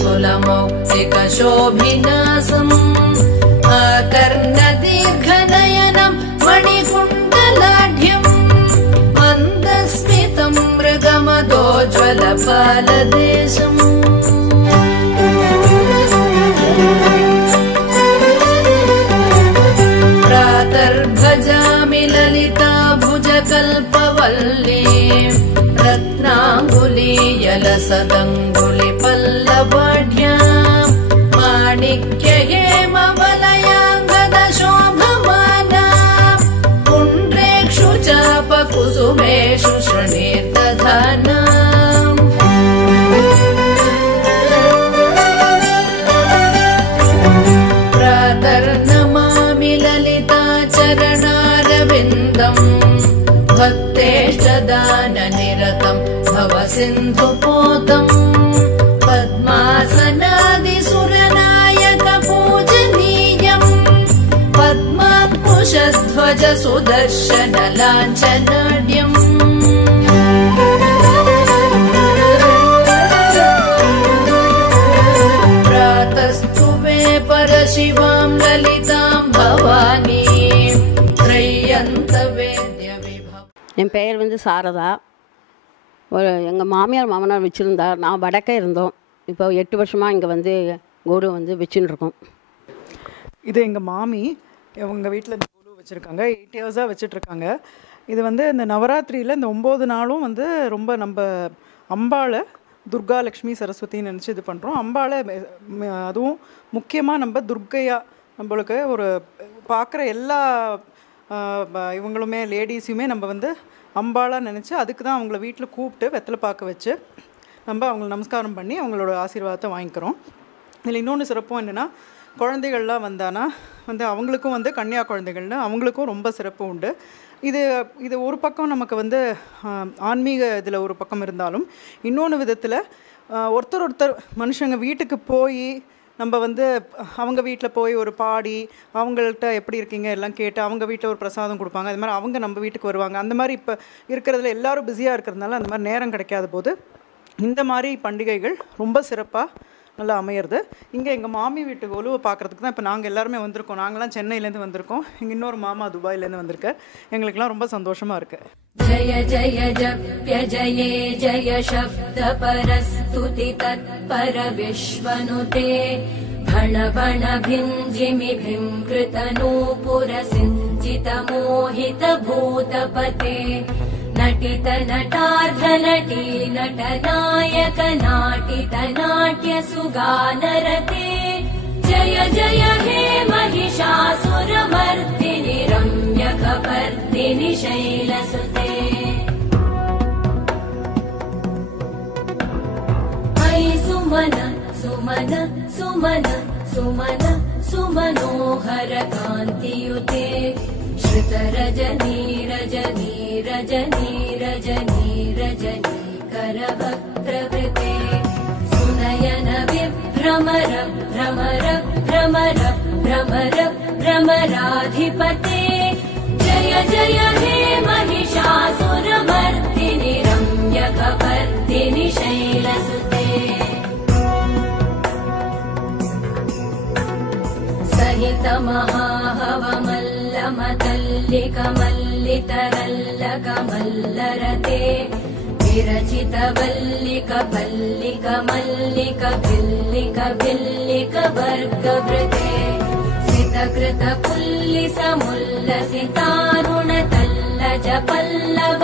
कुलमौक्तिकशोभिनासम् आकर्णदीर्घनयनम् मणिकुण्डलाढ्यम् मन्दस्मितम् मृगमदोज्ज्वलपालदेशम् प्रातर्भजामि ललिता भुजकल्पवल्ली रत्नाङ्गुलीयलसदङ्गुलिपल्लवाढ्याम् माणिक्यहेमवलयाङ्गदशोभमाना पुण्ड्रेक्षु चापकुसुमेषु शृणीर्दधाना प्रातर्नमामि ललिता चरणारविन्दम् भक्तेष्टदाननिरतम् भवसिन्धुपोतम् पद्मासनादिसुरनायकपूजनीयम् पद्माङ्कुशध्वज सुदर्शनलाञ्छनाढ्यम् प्रातस्तुवे परशिवाम् ललिताम् भवानी त्रय्यन्तवेद्य विभव। என் பெயர் சாரதா. எங்கள் மாமியார் மாமனார் வச்சுருந்தார். நான் வடக்கே இருந்தோம். இப்போ 8 வருஷமாக இங்கே கோடு வச்சுன்னு இருக்கோம். இது எங்கள் மாமி அவங்க வீட்டில் இந்த கோடு வச்சுருக்காங்க. 8 இயர்ஸாக வச்சிட்ருக்காங்க. இது இந்த நவராத்திரியில் இந்த 9 நாளும் ரொம்ப நம்ம அம்பாளை துர்கா லக்ஷ்மி சரஸ்வதின்னு நினச்சி இது பண்ணுறோம். அம்பாளை அதுவும் முக்கியமாக நம்ம துர்க்கையா நம்மளுக்கு ஒரு பார்க்குற எல்லா இவங்களுமே லேடிஸையுமே நம்ம அம்பாளாக நினச்சி அதுக்கு தான் அவங்கள வீட்டில் கூப்பிட்டு வெத்தலை பார்க்க வச்சு நம்ம அவங்கள நமஸ்காரம் பண்ணி அவங்களோட ஆசீர்வாதத்தை வாங்கிக்கிறோம். இதில் இன்னொன்று சிறப்பும் என்னென்னா, குழந்தைகள்லாம் வந்தானா அவங்களுக்கும் கன்னியா குழந்தைகள்னு அவங்களுக்கும் ரொம்ப சிறப்பு உண்டு. இது ஒரு பக்கம் நமக்கு ஆன்மீக இதில் ஒரு பக்கம் இருந்தாலும், இன்னொன்று விதத்தில் ஒருத்தர் மனுஷங்க வீட்டுக்கு போய் நம்ம அவங்க வீட்டில் போய் ஒரு பாடி அவங்கள்ட்ட எப்படி இருக்கீங்க எல்லாம் கேட்டு அவங்க வீட்டில் ஒரு பிரசாதம் கொடுப்பாங்க. அது மாதிரி அவங்க நம்ம வீட்டுக்கு வருவாங்க. அந்த மாதிரி இப்போ இருக்கிறதுல எல்லோரும் பிஸியாக இருக்கிறதுனால அந்த மாதிரி நேரம் கிடைக்காத போது இந்த மாதிரி பண்டிகைகள் ரொம்ப சிறப்பாக நல்லா அமையிறது. இங்கே எங்கள் மாமி வீட்டு ஒலுவை பார்க்குறதுக்கு தான் இப்போ நாங்கள் எல்லாருமே வந்திருக்கோம். நாங்களாம் சென்னையிலேருந்து வந்திருக்கோம். இங்கே இன்னொரு மாமா துபாயிலேருந்து வந்திருக்கேன். எங்களுக்கெல்லாம் ரொம்ப சந்தோஷமாக இருக்குது. जय जय जप्य जये जय शब्द परस्तुति तत्पर विश्वनुते भण भण भिञ्जिमि भिङ्कृतनूपुर सिञ्चित मोहित भूतपते नटित नटार्ध नटी नटनायक नाटित नाट्य सुगानरते जय जय हे महिषासुरमर्दिनि रम्यकपर्दिनि शैलसुते सुमन सुमन सुमन सुमन सुमनोहर कान्तियुते श्रुत रजनी रजनी रजनी रजनी रजनी करवक्त्रवृते सुनयन विभ्रमर भ्रमर भ्रमर भ्रमर भ्रमराधिपते जय जय हे महिषासुरमर्दिनि रम्यकपर्दिनि शैलसुते सहित महाहवमल्लमतल्लिकमल्लितरल्लकमल्लरते विरचित वल्लिक पल्लिक मल्लिक भिल्लिक भिल्लिक वर्गवृते सितकृत पुल्लिस मुल्लसितारुण तल्लज पल्लव